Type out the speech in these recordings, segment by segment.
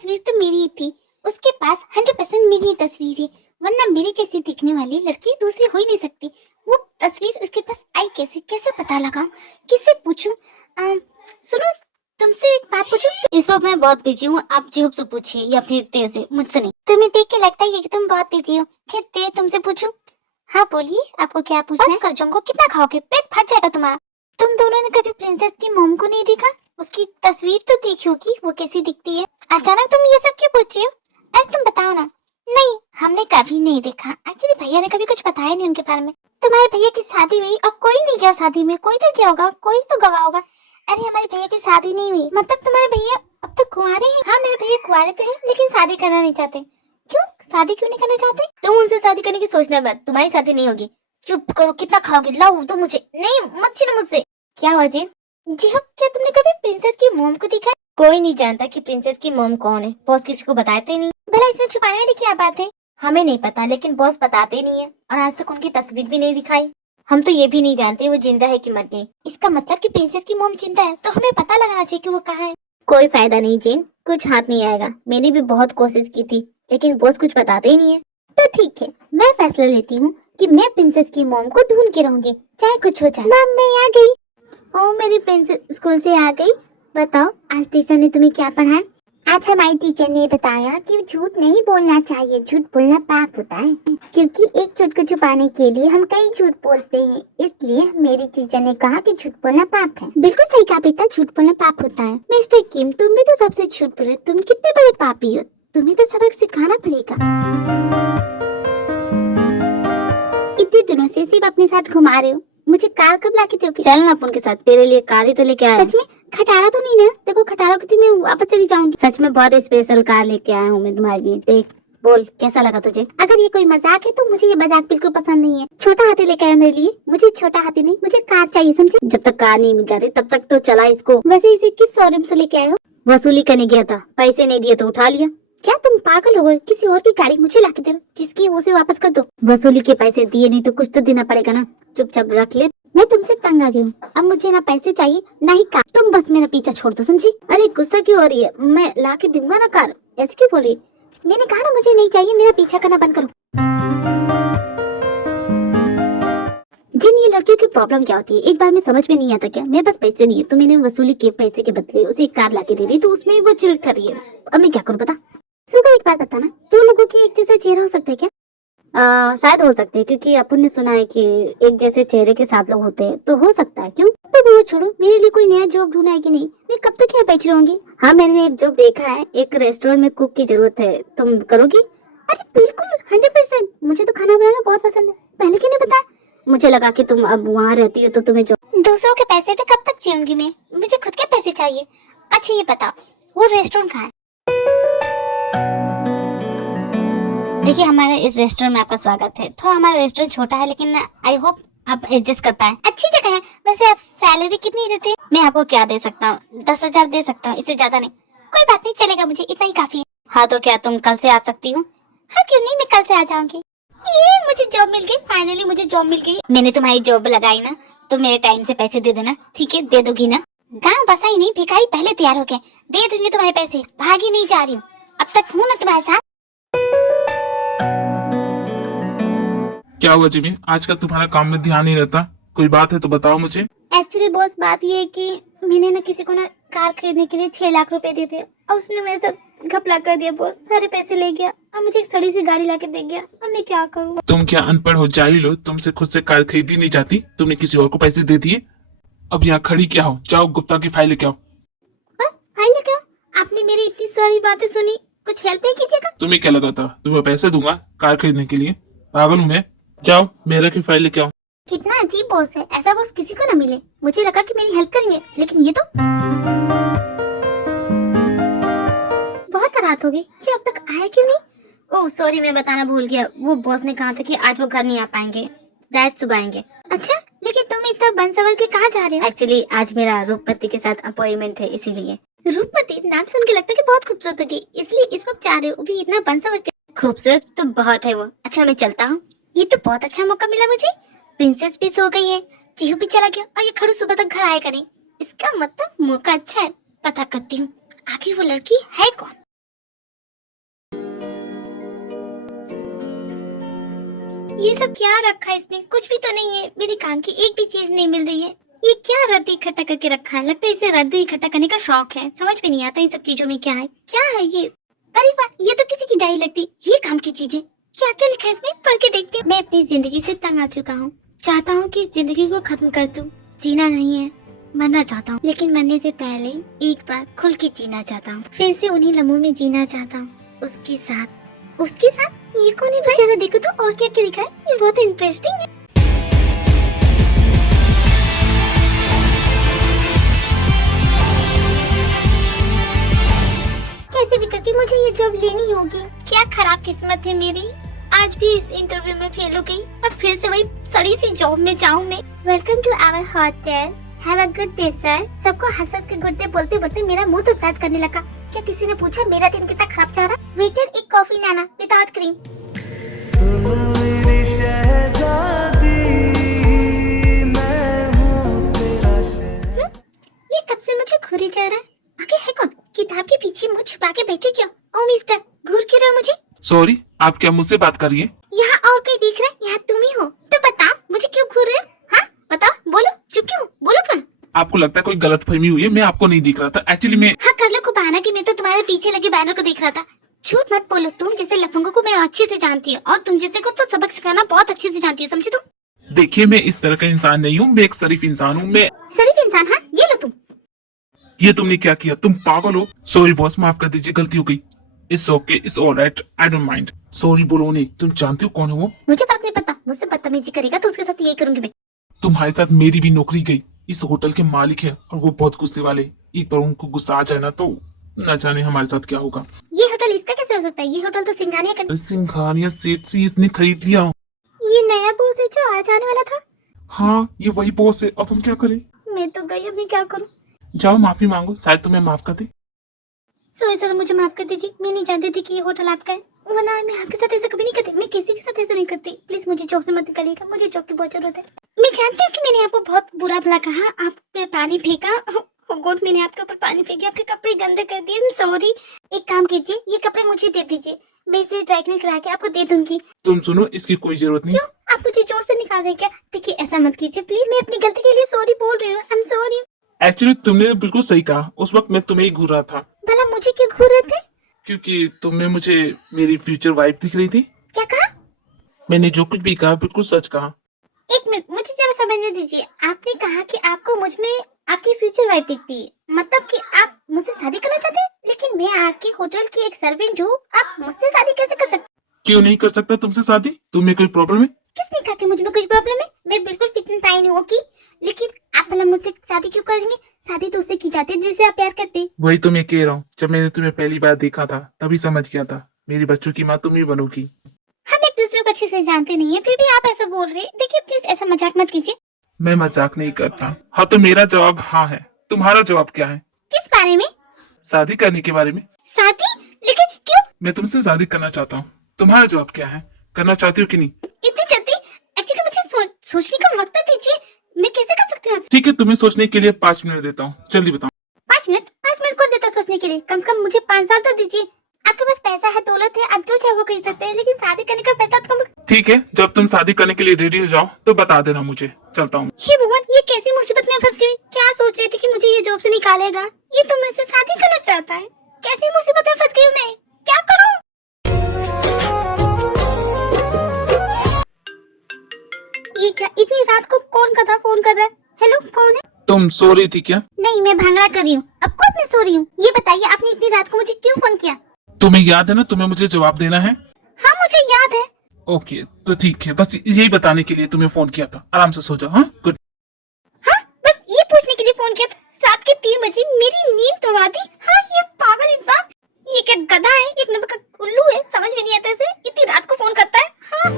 तस्वीर तो मेरी ही थी, उसके पास 100% मेरी ही तस्वीर है, वरना मेरी जैसी दिखने वाली लड़की दूसरी हो ही नहीं सकती। वो तस्वीर उसके पास आई कैसे, कैसे पता लगाऊं, किससे पूछूं? सुनो, तुमसे एक बात पूछूं? इस वक्त मैं बहुत बिजी हूँ, आप जेब से पूछिए या फिर तेरे से, मुझसे नहीं। तुम्हें देख के लगता है कि तुम बहुत बिजी हो। खैर ते तुमसे पूछूं? हाँ बोलिए, आपको क्या पूछना है? बस कर जाऊंगा, कितना खाओगे, पेट फट जाएगा तुम्हारा। तुम दोनों ने कभी प्रिंसेस की मॉम को नहीं देखा? उसकी तस्वीर तो देखी होगी, वो कैसी दिखती है। अचानक तुम ये सब क्यों पूछ रही हो? अरे तुम बताओ ना। नहीं, हमने कभी नहीं देखा। एक्चुअली भैया ने कभी कुछ बताया नहीं उनके बारे में। तुम्हारे भैया की शादी हुई और कोई नहीं गया शादी में? कोई तो गया होगा, कोई तो गवा होगा। अरे हमारे भैया की शादी नहीं हुई। मतलब तुम्हारे भैया अब तक कुंवारे हैं? हाँ मेरे भैया कुंवारे तो हैं, लेकिन शादी करना नहीं चाहते। क्यों शादी क्यों नहीं करना चाहते? तुम उनसे शादी करने की सोचना मत, तुम्हारी शादी नहीं होगी। चुप करो, कितना खाओगे, लाओ तो मुझे। नहीं मत छीनो मुझसे। क्या हुआ जी? जी हाँ, क्या तुमने कभी प्रिंसेस की मॉम को देखा? कोई नहीं जानता कि प्रिंसेस की मॉम कौन है, बॉस किसी को बताते नहीं। भला इसमें छुपाने वाली क्या बात है? हमें नहीं पता, लेकिन बॉस बताते नहीं है और आज तक उनकी तस्वीर भी नहीं दिखाई। हम तो ये भी नहीं जानते वो जिंदा है कि मर गई। इसका मतलब कि प्रिंसेस की मॉम जिंदा है, तो हमें पता लगाना चाहिए कि वो कहाँ है। कोई फायदा नहीं जिन, कुछ हाथ नहीं आएगा। मैंने भी बहुत कोशिश की थी, लेकिन बॉस कुछ बताते ही नहीं है। तो ठीक है, मैं फैसला लेती हूँ कि मैं प्रिंसेस की मॉम को ढूंढ के रहूंगी, चाहे कुछ हो जाए। मॉम मैं आ गई। ओ मेरी प्रिंसेस स्कूल से आ गई। बताओ आज टीचर ने तुम्हें क्या पढ़ाया? आज हमारी टीचर ने बताया कि झूठ नहीं बोलना चाहिए, झूठ बोलना पाप होता है, क्योंकि एक झूठ को छुपाने के लिए हम कई झूठ बोलते हैं। इसलिए मेरी टीचर ने कहा कि झूठ बोलना पाप है। बिल्कुल सही कहा बेटा, झूठ बोलना पाप होता है। मिस्टर किम, तुम भी तो सबसे झूठ बोले, तुम कितने बड़े पापी हो, तुम्हें तो सबक सिखाना पड़ेगा। इतने दिनों से सिर्फ अपने साथ घुमा रहे हो, मुझे कार कब लाके दोगे? चल ना अपन के साथ, तेरे लिए कार ही तो लेके आया। सच में? खटारा तो नहीं ना? देखो खटारा को तो मैं वापस चली जाऊंगी। सच में बहुत स्पेशल कार लेके आया हूँ मैं तुम्हारे लिए। देख बोल कैसा लगा तुझे? अगर ये कोई मजाक है तो मुझे ये मजाक बिल्कुल पसंद नहीं है। छोटा हाथी लेके आया मेरे लिए, मुझे छोटा हाथी नहीं, मुझे कार चाहिए, समझे? जब तक कार नहीं मिल जाती तब तक तो चला इसको। वैसे इसे किस शोरूम से लेके आए हो? वसूली करने गया था, पैसे नहीं दिए तो उठा लिया। क्या तुम पागल हो गए? किसी और की गाड़ी मुझे लाके दे दो, जिसकी उसे वापस कर दो। वसूली के पैसे दिए नहीं तो कुछ तो देना पड़ेगा ना, चुपचाप रख ले। मैं तुमसे तंग आ गई हूँ, अब मुझे ना पैसे चाहिए ना ही कार। तुम बस मेरा पीछा छोड़ दो, समझी? अरे गुस्सा क्यों हो रही है? मैं लाके दूंगा ना कार, ऐसे क्यों बोल रही? मैंने कहा ना मुझे नहीं चाहिए, मेरा पीछा करना बंद करो। जिन ये लड़कियों की प्रॉब्लम क्या होती है एक बार में समझ में नहीं आता क्या? मेरे पास पैसे नहीं है तो मैंने वसूली के पैसे के बदले उसे एक कार लाके दे दी, तो उसमें वो चिढ़ कर रही है। अब मैं क्या करूँ बता? सुबह एक बात बताना, दो लोगों के एक जैसा चेहरा हो सकता है क्या? शायद हो सकते हैं, क्योंकि अपन ने सुना है कि एक जैसे चेहरे के 7 लोग होते हैं, तो हो सकता है। क्यों? तो वो छोड़ो, मेरे लिए कोई नया जॉब ढूंढना है कि नहीं? मैं कब तक यहाँ बैठी रहूंगी? हाँ मैंने एक जॉब देखा है, एक रेस्टोरेंट में कुक की जरूरत है, तुम करोगी? अरे बिल्कुल 100%, मुझे तो खाना बनाना बहुत पसंद है। पहले क्यों नहीं बताया? मुझे लगा कि तुम अब वहाँ रहती हो तो तुम्हें जो दूसरों के पैसे पे कब तक जीऊंगी मैं? मुझे खुद के पैसे चाहिए। अच्छा ये बताओ, वो रेस्टोरेंट कहाँ है? देखिए हमारे इस रेस्टोरेंट में आपका स्वागत है। थोड़ा हमारा रेस्टोरेंट छोटा है, लेकिन आई होप आप एडजस्ट कर पाए। अच्छी जगह है। वैसे आप सैलरी कितनी देते हैं? मैं आपको क्या दे सकता हूँ, 10,000 दे सकता हूँ, इससे ज्यादा नहीं। कोई बात नहीं, चलेगा, मुझे इतना ही काफी है। हाँ तो क्या तुम कल से आ सकती हो? हाँ क्यों नहीं, मैं कल से आ जाऊंगी। ये मुझे जॉब मिल गई, फाइनली मुझे जॉब मिल गई। मैंने तुम्हारी जॉब लगाई ना, तो मेरे टाइम से पैसे दे देना, ठीक है? दे दोगी ना? गाँव बसा ही नहीं, भिखारी पहले तैयार हो गए। दे दूंगी तुम्हारे पैसे, भागी नहीं जा रही हूँ, अब तक हूँ ना तुम्हारे साथ। क्या हुआ जिमी? आजकल तुम्हारा काम में ध्यान नहीं रहता, कोई बात है तो बताओ मुझे। एक्चुअली बॉस बात ये है कि मैंने ना किसी को ना कार खरीदने के लिए 6 लाख रुपए दिए थे और उसने मेरे साथ घपला कर दिया बॉस, सारे पैसे ले गया और मुझे एक सड़ी सी गाड़ी लाके दे गया। अब मैं क्या करूँ? तुम क्या अनपढ़ हो, जाहिल हो? तुमसे खुद से कार खरीदी नहीं जाती? तुमने किसी और को पैसे दे दिए। अब यहाँ खड़ी क्या हो? जाओ गुप्ता की फाइल लेके आओ। बस फाइल लेके आओ? आपने मेरी इतनी सारी बातें सुनी, कुछ हेल्प नहीं कीजिएगा? तुम्हें क्या लगा था तुम्हें पैसे दूंगा कार खरीदने के लिए? पागल हूँ मैं? जाओ मेरा की फाइल लेके आओ। कितना अजीब बॉस है, ऐसा बॉस किसी को ना मिले। मुझे लगा कि मेरी हेल्प करेंगे, लेकिन ये तो बहुत रात हो गई, ये अब तक आया क्यों नहीं? ओह सॉरी, मैं बताना भूल गया, वो बॉस ने कहा था कि आज वो घर नहीं आ पाएंगे, डायरेक्ट सुबह आएंगे। अच्छा, लेकिन तुम इतना बन सवर के कहाँ जा रहे हो? एक्चुअली आज मेरा रूपपति के साथ अपॉइंटमेंट है, इसीलिए। रूपपति नाम सुन के लगता है कि बहुत खूबसूरत होगी, इसलिए इस वक्त जा रहे हो, भी इतना बन सवर के? खूबसूरत तो बहुत है वो। अच्छा मैं चलता हूँ, ये तो बहुत अच्छा मौका मिला मुझे। प्रिंसेस भी सो गई है, चीहू भी चला गया और ये खड़ू सुबह तक घर आएगा नहीं। इसका मतलब मौका अच्छा है, पता करती हूँ आखिर वो लड़की है कौन। ये सब क्या रखा है इसने? कुछ भी तो नहीं है। मेरे काम की एक भी चीज नहीं मिल रही है। ये क्या रद्दी इकट्ठा करके रखा है? लगता है इसे रद्दी इकट्ठा करने का शौक है। समझ में नहीं आता इन सब चीजों में क्या है। क्या है ये? अरे वाह, ये तो किसी की डायरी लगती। ये काम की चीजें। क्या क्या लिखा है इसमें? पढ़ के देखती हूँ। मैं अपनी जिंदगी से तंग आ चुका हूँ। चाहता हूँ कि इस जिंदगी को खत्म कर दूं। जीना नहीं है, मरना चाहता हूँ। लेकिन मरने से पहले एक बार खुल के जीना चाहता हूँ। फिर से उन्हीं लम्हों में जीना चाहता हूँ, उसके साथ। उसके साथ? ये कौन है भाई? जरा देखो तो और क्या क्या लिखा है। ये बहुत इंटरेस्टिंग है। कैसे भी करके मुझे ये जॉब लेनी होगी। क्या खराब किस्मत है मेरी। आज भी इस इंटरव्यू में फेल हो गई। अब फिर से वही सड़ी सी जॉब में जाऊँ मैं। Welcome to our hotel. Have a good day sir. सबको हंस हंस के गुड डे बोलते बोलते मेरा मुंह तो दर्द करने लगा। क्या किसी ने पूछा मेरा दिन कितना खराब जा रहा? वेटर, एक कॉफी लाना विदाउट क्रीम। सुनो मेरी शहजादी, मैं हूँ तेरा ये कब से मुझे घूरे जा रहा है? आगे है कौन? किताब के पीछे मुझ छुपा के बैठे क्यों? ओ मिस्टर, घूर क्यों रहे हो मुझे? सॉरी, आप क्या मुझसे बात कर रही है? यहाँ और कोई दिख रहा है? यहाँ तुम ही हो। तो बताओ मुझे क्यों घूर रहे हो? हाँ बताओ, बोलो। चुप क्यों? बोलो क्यों? आपको लगता है कोई गलतफहमी हुई है? मैं आपको नहीं दिख रहा था एक्चुअली। मैं हाँ कर लो को बहाना कि मैं तो तुम्हारे पीछे लगे बैनर को देख रहा था। झूठ मत बोलो। तुम जैसे लफंगों को मैं अच्छे से जानती हूँ और तुम जैसे को तो सबक सिखाना बहुत अच्छे से जानती हूँ। समझे तुम? देखिए, मैं इस तरह का इंसान नहीं हूँ। मैं एक शरीफ इंसान हूँ। मैं शरीफ इंसान? हाँ ये लो तुम। ये तुमने क्या किया? तुम पागल हो। सॉरी बॉस, माफ कर दीजिए, गलती हो गई। It's okay, it's alright, I don't mind. Sorry बोलो नहीं। तुम जानती हो कौन है वो? मुझे बात नहीं पता। मुझसे बदतमीजी करेगा तो उसके साथ यही करूंगी मैं। तुम्हारे साथ मेरी भी नौकरी गई। इस होटल के मालिक है और वो बहुत गुस्से वाले। एक बार उनको गुस्सा आ जाए ना तो न जाने हमारे साथ क्या होगा। ये होटल इसका कैसे हो सकता है? ये होटल तो सिंघानिया का। सिंघानिया सेठ से इसने खरीद लिया। ये नया बॉस है जो आज आने वाला था। हाँ, ये वही बॉस है। अब हम क्या करें? मैं तो गई, अब मैं क्या करूं? जाओ माफी मांगो, शायद तुम्हें माफ कर दे। सॉरी सर, मुझे माफ कर दीजिए। मैं नहीं जानती थी कि ये होटल आपका है। वरना मैं आपके साथ ऐसा कभी नहीं करती। मैं किसी के साथ ऐसा नहीं करती। प्लीज मुझे जॉब से मत निकालिएगा। मुझे जॉब की बहुत जरूरत है। मैं जानती हूँ कि मैंने आपको बहुत बुरा भला कहा, आप पे पानी फेंका। गॉड, मैंने आपके ऊपर पानी फेंकी, आपके कपड़े गंदे कर दिए। I'm sorry. एक काम कीजिए, ये कपड़े मुझे दे दीजिए। मैं इसे ड्राई क्लीन करा के आपको दे दूंगी। तुम सुनो, इसकी कोई जरूरत नहीं। क्यों? आप मुझे जॉब से निकाल रहे हैं क्या? देखिए ऐसा मत कीजिए प्लीज। मैं अपनी गलती के लिए सॉरी बोल रही हूँ। I'm sorry. एक्चुअली तुमने बिल्कुल सही कहा। उस वक्त मैं तुम्हें ही घूर रहा था भला मुझे क्यों घूर रहे थे? क्योंकि तुमने मुझे मेरी फ्यूचर वाइफ दिख रही थी। क्या कहा? मैंने जो कुछ भी कहा बिल्कुल सच कहा। एक मिनट, मुझे जरा समझने दीजिए। आपने कहा कि आपको मुझ में आपकी फ्यूचर वाइफ दिखती है, मतलब कि आप मुझसे शादी करना चाहते हैं? लेकिन मैं आपके होटल की एक सर्वेंट हूँ। आप मुझसे शादी कैसे कर सकते? क्यों नहीं कर सकता तुमसे शादी? तुम्हें कोई प्रॉब्लम है? किसने कहा कि मुझ में कुछ प्रॉब्लम है? मैं बिल्कुल फिट एंड फाइन हूँ। ओके, लेकिन आप भला मुझसे शादी क्यों करेंगे? शादी तो उससे की जाती है जिससे आप प्यार करते हैं। वही तो मैं कह रहा हूँ। जब मैंने तुम्हें पहली बार देखा था तभी समझ गया था मेरी बच्चों की माँ तुम ही बनोगी। हम एक दूसरे को अच्छे से जानते नहीं है, फिर भी आप ऐसा बोल रहे हैं। देखिए प्लीज ऐसा मजाक मत कीजिए। मैं मजाक नहीं करता। हाँ तो मेरा जवाब हाँ है। तुम्हारा जवाब क्या है? किस बारे में? शादी करने के बारे में। शादी? लेकिन क्यों? मैं तुमसे शादी करना चाहता हूँ। तुम्हारा जवाब क्या है? करना चाहती हो कि नहीं? इतनी जल्दी? एक्चुअली मुझे सोचने का वक्त तो दीजिए। मैं कैसे कर सकती हूँ आपसे? ठीक है, तुम्हें सोचने के लिए 5 मिनट देता हूँ। जल्दी बताओ। 5 मिनट? 5 मिनट कौन देता सोचने के लिए? कम से कम मुझे 5 साल तो दीजिए। आपके पास पैसा है, दौलत है, आप जो चाहे वो कर सकते हैं, लेकिन शादी करने का फैसला तो कम। ठीक है, जब तुम शादी करने के लिए रेडी हो जाओ तो बता देना मुझे। चलता हूँ। हे भगवान, ये कैसी मुसीबत में फंस गई? क्या सोच रही थी कि मुझे ये जॉब से निकालेगा? ये तो मुझसे शादी करना चाहता है। कैसी मुसीबत में फंस गई हूँ मैं? क्या करूँ? ये क्या इतनी रात को कौन गधा फोन कर रहा है? हेलो, कौन है? तुम सो रही थी क्या? नहीं, मैं भांगड़ा कर रही हूँ। अब कुछ मैं सो रही हूँ। ये बताइए आपने इतनी रात को मुझे क्यों फोन किया? तुम्हें याद है ना, तुम्हें मुझे जवाब देना है। हाँ मुझे याद है। ओके तो ठीक है, बस यही बताने के लिए तुम्हें फोन किया था। आराम से सो जाओ। हाँ गुड। हाँ बस ये पूछने के लिए फोन किया था। रात के 3 बजे मेरी नींद तोड़ा दी। हाँ ये पागल इंसान, ये क्या गधा है? एक नंबर का उल्लू है। समझ में नहीं आता इसे, इतनी रात को फोन करता है। हाँ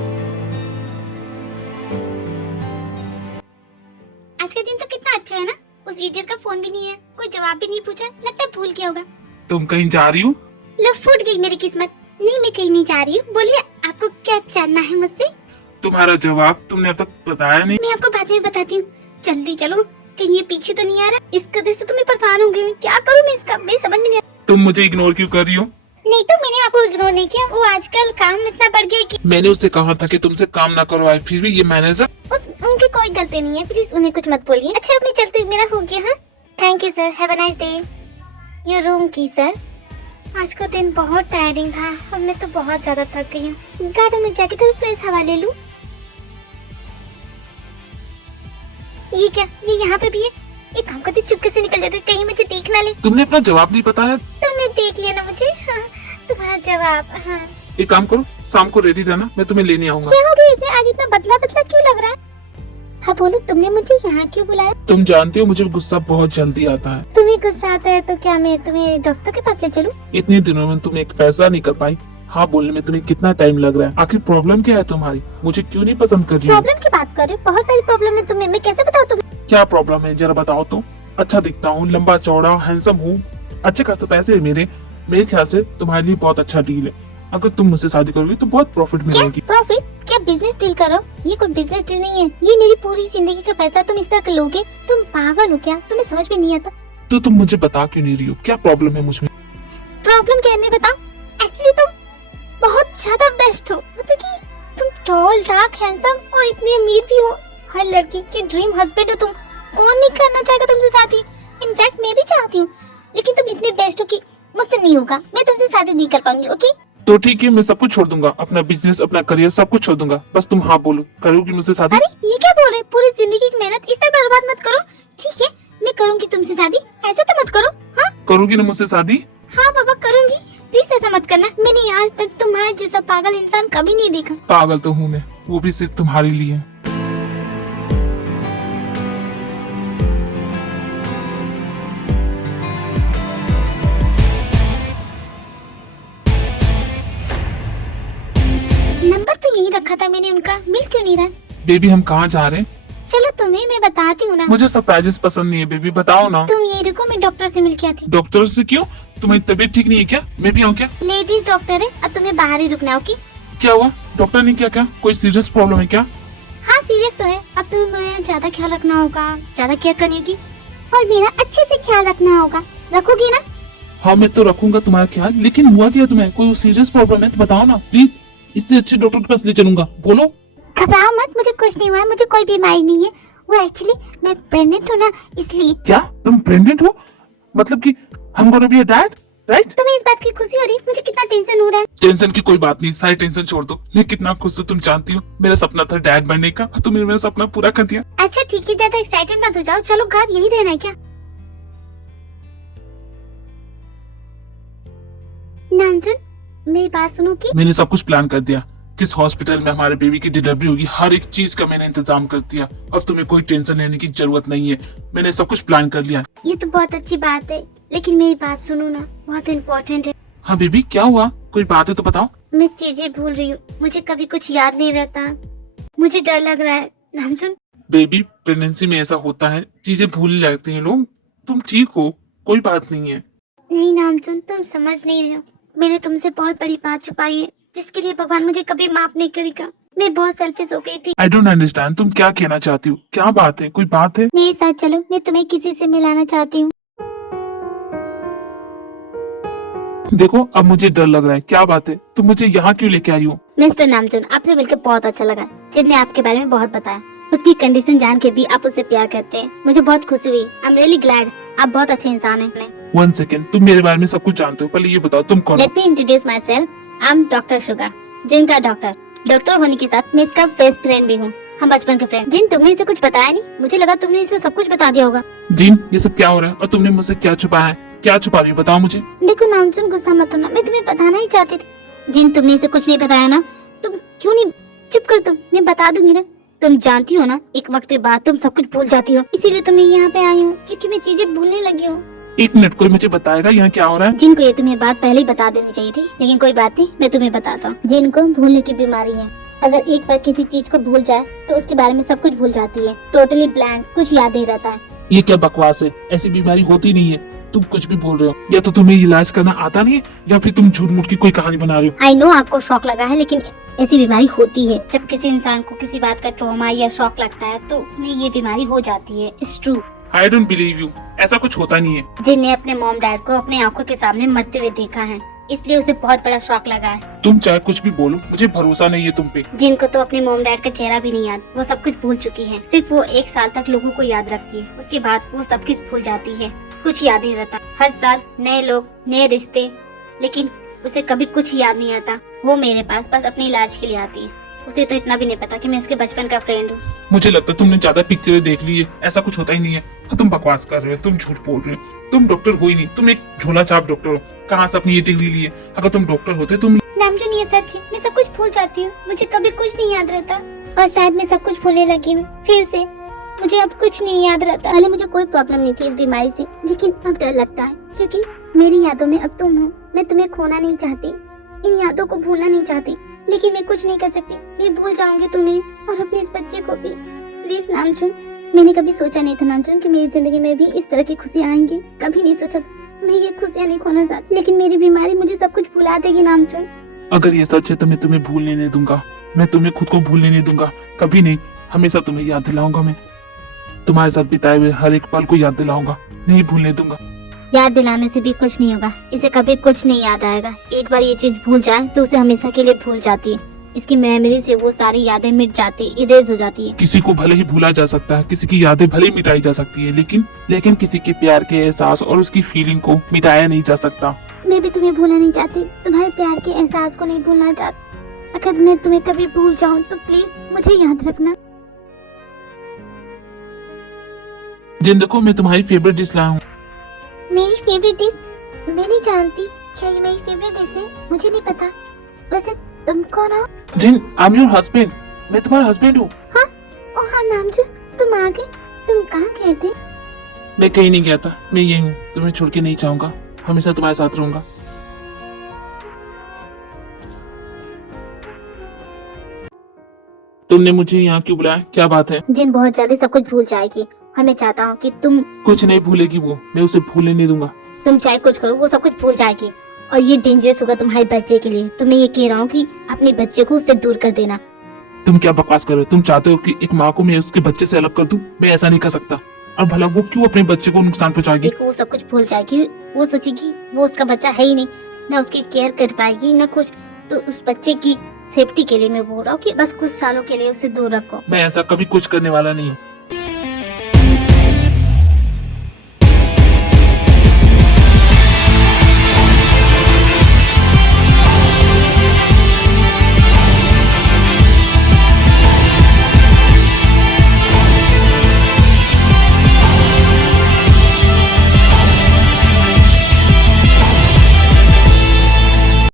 आज का दिन तो कितना अच्छा है ना। उस इडियट का फोन भी नहीं है, कोई जवाब भी नहीं पूछा। लगता है भूल गया होगा। तुम कहीं जा रही हो? लो फूट गई मेरी किस्मत। नहीं मैं कहीं नहीं जा रही हूँ। बोलिए आपको क्या जानना है मुझसे? तुम्हारा जवाब तुमने अब तक बताया नहीं। मैं आपको बाद में बताती हूँ। जल्दी चलो, कहीं ये पीछे तो नहीं आ रहा। इस कदर से तो मैं परेशान हो गई। क्या करूँ मैं इसका? मैं समझ में नहीं। तुम मुझे इग्नोर क्यों कर रही हो? नहीं तो मैंने आपको इग्नोर नहीं किया, वो आजकल काम इतना बढ़ गया है कि मैंने उससे कहा था कि तुमसे काम ना करवाए, फिर भी ये मैनेजर। उनकी कोई गलती नहीं है, प्लीज उन्हें कुछ मत बोलिए। अच्छा अब मैं चलती हूँ, मेरा हो गया। हाँ thank you sir, have a nice day. ये रूम की सर, आज का दिन बहुत टायरिंग था और मैं तो बहुत ज्यादा थक गई हूँ। गार्डन में जाके थोड़ी फ्रेश हवा ले लूँ। ये क्या, ये यहाँ पे भी है? एक काम करती चुपके से निकल जाते, कहीं मुझे देख ना ले। तुमने अपना जवाब नहीं बताया। तुमने देख लिया ना मुझे। हाँ, तुम्हारा जवाब। हाँ एक काम करो, शाम को रेडी रहना, मैं तुम्हें लेने आऊंगा। क्या हो गया इसे, आज इतना बदला बदला क्यों लग रहा है? हाँ बोलो, तुमने मुझे यहाँ क्यों बुलाया? तुम जानती हो मुझे गुस्सा बहुत जल्दी आता है। तुम्हें गुस्सा आता है तो क्या मैं तुम्हें डॉक्टर के पास ले चलूं? इतने दिनों में तुम एक फैसला नहीं कर पाई। हाँ बोलने में तुम्हें कितना टाइम लग रहा है। आखिर प्रॉब्लम क्या है तुम्हारी? मुझे क्यों नहीं पसंद कर रही हो? प्रॉब्लम की बात कर रहे हो? बहुत सारी प्रॉब्लम है तुम्हें, मैं कैसे बताऊँ तुम्हें? क्या प्रॉब्लम है जरा बताओ तो। अच्छा दिखता हूँ, लंबा चौड़ा हैंडसम हूँ, अच्छे खासे पैसे है मेरे ख्याल से तुम्हारे लिए बहुत अच्छा डील है। अगर तुम मुझसे शादी करोगी तो बहुत प्रॉफिट क्या मिलेगी। प्रॉफिट? क्या बिजनेस डील करो? ये कोई बिजनेस डील नहीं है, ये मेरी पूरी जिंदगी का पैसा तुम इस तरह कर लोगे? तुम पागल हो क्या? तुम्हें समझ में नहीं आता? तो तुम मुझे बता क्यों नहीं रही हो, क्या प्रॉब्लम है मुझमें? प्रॉब्लम क्या है मैं बताऊं? एक्चुअली तुम बहुत ज्यादा बेस्ट हो, मतलब कि तुम टॉल डार्क हैंडसम और इतनी अमीर भी हो। हर लड़की की ड्रीम हस्बैंड हो तुम। कौन नहीं करना चाहेगा तुमसे शादी? इनफैक्ट मैं भी चाहती हूँ, लेकिन तुम इतने बेस्ट हो कि मुझसे नहीं होगा, मैं तुमसे शादी नहीं कर पाऊंगी। ओके तो ठीक है, मैं सब कुछ छोड़ दूंगा, अपना बिजनेस, अपना करियर सब कुछ छोड़ दूंगा, बस तुम हाँ बोलो, करोगी मुझसे शादी? अरे ये क्या बोल रहे? पूरी जिंदगी की मेहनत इस तरह बर्बाद मत करो। ठीक है मैं करूंगी तुमसे शादी, ऐसा तो मत करो। हाँ करोगी ना मुझसे शादी? हाँ बाबा करूंगी, प्लीज ऐसा मत करना। मैंने आज तक तुम्हारे जैसा पागल इंसान कभी नहीं देखा। पागल तो हूँ मैं, वो भी सिर्फ तुम्हारे लिए। नंबर तो यही रखा था मैंने उनका, मिल क्यों नहीं रहा? बेबी हम कहाँ जा रहे हैं? चलो तुम्हें मैं बताती हूँ ना। मुझे सरप्राइजेस पसंद नहीं है बेबी, बताओ ना। तुम ये रुको, मैं डॉक्टर से मिल के आती हूँ। डॉक्टर से क्यों? तुम्हारी तबीयत ठीक नहीं है क्या? मैं भी आऊँ क्या? लेडीज डॉक्टर है और तुम्हें बाहर ही रुकना होगी। क्या हुआ? डॉक्टर ने क्या कहा? कोई सीरियस प्रॉब्लम है क्या? हाँ सीरियस तो है, अब तुम्हें मेरा ज्यादा ख्याल रखना होगा, ज्यादा केयर करनी होगी और मेरा अच्छे से ख्याल रखना होगा। रखोगी ना? हाँ मैं तो रखूंगा तुम्हारा ख्याल, लेकिन हुआ क्या तुम्हें? कोई सीरियस प्रॉब्लम है तो बताओ ना प्लीज, इससे अच्छे डॉक्टर के पास ले चलूंगा, बोलो। घबराओ मत, मुझे कुछ नहीं हुआ, मुझे कोई बीमारी नहीं है। वो एक्चुअली मैं प्रेग्नेंट हूँ ना, इसलिए। क्या तुम प्रेग्नेंट हो? मतलब कि हम gonna be a dad, right? तुम्हें इस बात की खुशी हो रही है? मुझे कितना टेंशन हो रहा है। टेंशन की कोई बात नहीं, सारी टेंशन छोड़ दो। मैं कितना खुश हूँ तुम जानती हो, मेरा सपना था डैड बनने का और तुमने मेरा सपना पूरा कर दिया। अच्छा ठीक है, ज्यादा एक्साइटेड मत हो जाओ, चलो घर यही रहना है क्या? नामजुन मेरी बात सुनो कि मैंने सब कुछ प्लान कर दिया, किस हॉस्पिटल में हमारे बेबी की डिलीवरी होगी, हर एक चीज का मैंने इंतजाम कर दिया। अब तुम्हें कोई टेंशन लेने की जरूरत नहीं है, मैंने सब कुछ प्लान कर लिया। ये तो बहुत अच्छी बात है, लेकिन मेरी बात सुनो ना, बहुत इम्पोर्टेंट है। हाँ बेबी क्या हुआ? कोई बात है तो बताओ। मैं चीजें भूल रही हूँ, मुझे कभी कुछ याद नहीं रहता, मुझे डर लग रहा है। नामजुन बेबी प्रेगनेंसी में ऐसा होता है, चीजें भूलने लगती हैं लोग, तुम ठीक हो, कोई बात नहीं है। नहीं नामजुन, तुम समझ नहीं रहे हो, मैंने तुमसे बहुत बड़ी बात छुपाई है, जिसके लिए भगवान मुझे कभी माफ नहीं करेगा। मैं बहुत सेल्फिश हो गई थी। आई डोंट अंडरस्टैंड, तुम क्या कहना चाहती हो? क्या बात है? कोई बात है? मेरे साथ चलो, मैं तुम्हें किसी से मिलाना चाहती हूँ। देखो अब मुझे डर लग रहा है, क्या बात है? तुम मुझे यहाँ क्यों लेके आई हो? मिस्टर नामजुन, आपसे मिलकर बहुत अच्छा लगा। जिन ने आपके बारे में बहुत बताया, उसकी कंडीशन जान के भी आप उससे प्यार करते हैं, मुझे बहुत खुशी हुई। आई एम रियली ग्लैड, आप बहुत अच्छे इंसान हैं। वन सेकेंड, तुम मेरे बारे में सब कुछ जानते हो, पहले ये बताओ तुम कौन हो? Let me introduce myself, I am doctor sugar, जिन का डॉक्टर। डॉक्टर होने के साथ मैं इसका बेस्ट फ्रेंड भी हूँ, हम बचपन के फ्रेंड। जिन तुमने इसे कुछ बताया नहीं, मुझे लगा तुमने इसे सब कुछ बता दिया होगा। जीन ये सब क्या हो रहा है और तुमने मुझसे क्या छुपाया है? क्या छुपा रही हो बताओ मुझे। देखो नामजुन, गुस्सा मत होना, मैं तुम्हें बताना ही चाहती थी। जिन तुमने इसे कुछ नहीं बताया ना, तुम क्यों नहीं चुप कर, तुम मैं बता दूंगी ना। तुम जानती हो ना, एक वक्त के बाद तुम सब कुछ भूल जाती हो, इसीलिए तुम यहाँ पे आई हूँ, क्योंकि मैं चीजें भूलने लगी हूँ। एक मिनट, कोई मुझे बताएगा यहाँ क्या हो रहा है? जिनको ये तुम्हें बात पहले ही बता देनी चाहिए थी, लेकिन कोई बात नहीं, मैं तुम्हें बताता हूँ। जिनको भूलने की बीमारी है, अगर एक बार किसी चीज को भूल जाए तो उसके बारे में सब कुछ भूल जाती है, टोटली ब्लैंक, कुछ याद नहीं रहता है। ये क्या बकवास है? ऐसी बीमारी होती नहीं है, तुम कुछ भी बोल रहे हो। या तो तुम्हें इलाज करना आता नहीं है या फिर तुम झूठ मूठ की कोई कहानी बना रहे हो। आई नो आपको शौक लगा है, लेकिन ऐसी बीमारी होती है। जब किसी इंसान को किसी बात का ट्रॉमा या शौक लगता है तो उन्हें ये बीमारी हो जाती है। It's true. I don't believe you, ऐसा कुछ होता नहीं है। जिनने अपने मॉम डैड को अपने आंखों के सामने मरते हुए देखा है, इसलिए उसे बहुत बड़ा शौक लगा है। तुम चाहे कुछ भी बोलो, मुझे भरोसा नहीं है तुम पे। जिनको तो अपने मॉम डैड का चेहरा भी नहीं याद, वो सब कुछ भूल चुकी है। सिर्फ वो 1 साल तक लोगों को याद रखती है, उसके बाद वो सब कुछ भूल जाती है, कुछ याद नहीं रहता। हर साल नए लोग, नए रिश्ते, लेकिन उसे कभी कुछ याद नहीं आता। वो मेरे पास बस अपने इलाज के लिए आती है। उसे तो इतना भी नहीं पता कि मैं उसके बचपन का फ्रेंड हूँ। मुझे लगता है तुमने ज्यादा पिक्चरें देख ली है, ऐसा कुछ होता ही नहीं है। हाँ, तुम बकवास कर रहे हो, तुम झूठ बोल रहे हो। तुम डॉक्टर हो ही नहीं, तुम एक झोला छाप डॉक्टर हो। कहाँ से अपनी ये डिग्री ली है? अगर तुम डॉक्टर होते तुम। नामजुन, ये सच है, मैं सब कुछ भूल जाती हूँ, मुझे कभी कुछ नहीं याद रहता और शायद मैं सब कुछ भूलने लगी हूँ फिर से। मुझे अब कुछ नहीं याद रहता। पहले मुझे कोई प्रॉब्लम नहीं थी इस बीमारी से, लेकिन अब डर लगता है क्योंकि मेरी यादों में अब तुम हो। मैं तुम्हें खोना नहीं चाहती, इन यादों को भूलना नहीं चाहती, लेकिन मैं कुछ नहीं कर सकती। मैं भूल जाऊंगी तुम्हें और अपने इस बच्चे को भी। प्लीज नामजुन, मैंने कभी सोचा नहीं था नामजुन कि मेरी जिंदगी में भी इस तरह की खुशियाँ आएंगी। कभी नहीं सोचा था। मैं ये खुशियाँ नहीं खोना चाहती, लेकिन मेरी बीमारी मुझे सब कुछ भुला देगी नामजुन। अगर ये सच है तो मैं तुम्हें भूलने नहीं दूंगा। मैं तुम्हें खुद को भूलने नहीं दूंगा, कभी नहीं। हमेशा तुम्हें याद दिलाऊंगा। मैं तुम्हारे साथ बिताए हुए हर एक पल को याद दिलाऊंगा, नहीं भूलने दूंगा। याद दिलाने से भी कुछ नहीं होगा, इसे कभी कुछ नहीं याद आएगा। एक बार ये चीज भूल जाए तो उसे हमेशा के लिए भूल जाती है। इसकी मेमोरी से वो सारी यादें मिट जाती, इरेज हो जाती है। किसी को भले ही भूला जा सकता है, किसी की यादें भले ही मिटाई जा सकती है, लेकिन किसी के प्यार के एहसास और उसकी फीलिंग को मिटाया नहीं जा सकता। मैं भी तुम्हें भूलना नहीं चाहती, तुम्हारे प्यार के एहसास को नहीं भूलना चाहती। अगर मैं तुम्हें कभी भूल जाऊं तो प्लीज मुझे याद रखना। जिन देखो, मैं तुम्हारी फेवरेट डिश लाया हूँ। मेरी फेवरेट डिश? मैं नहीं जानती, क्या ये मेरी फेवरेट डिश है? मुझे नहीं पता। वैसे तुम कौन हो? जिन, आई एम योर हस्बैंड। मैं तुम्हारा हस्बैंड हूँ। हाँ? ओ हाँ नामजुन, तुम आ गए। तुम कहाँ गए थे? मैं कहीं नहीं गया था, मैं यही हूँ। तुम्हें छोड़ के नहीं चाहूंगा, हमेशा तुम्हारे साथ रहूंगा। तुमने मुझे यहाँ क्यों बुलाया? क्या बात है? जिन बहुत जल्दी सब कुछ भूल जाएगी और मैं चाहता हूँ कि तुम कुछ नहीं भूलेगी वो, मैं उसे भूलने नहीं दूंगा। तुम चाहे कुछ करो, वो सब कुछ भूल जाएगी और ये डेंजरस होगा तुम्हारे बच्चे के लिए। तो मैं ये कह रहा हूँ कि अपने बच्चे को उससे दूर कर देना। तुम क्या बकवास कर रहे हो? तुम चाहते हो कि एक माँ को मैं उसके बच्चे से अलग कर दूं? मैं ऐसा नहीं कर सकता। और भला वो क्यों अपने बच्चे को नुकसान पहुंचाएगी? देखो, वो सब कुछ भूल जाएगी। वो सोचेगी वो उसका बच्चा है ही नहीं, ना उसकी केयर कर पाएगी ना कुछ। तो उस बच्चे की सेफ्टी के लिए मैं बोल रहा हूँ कि बस कुछ सालों के लिए उसे दूर रखो। मैं ऐसा कभी कुछ करने वाला नहीं हूँ।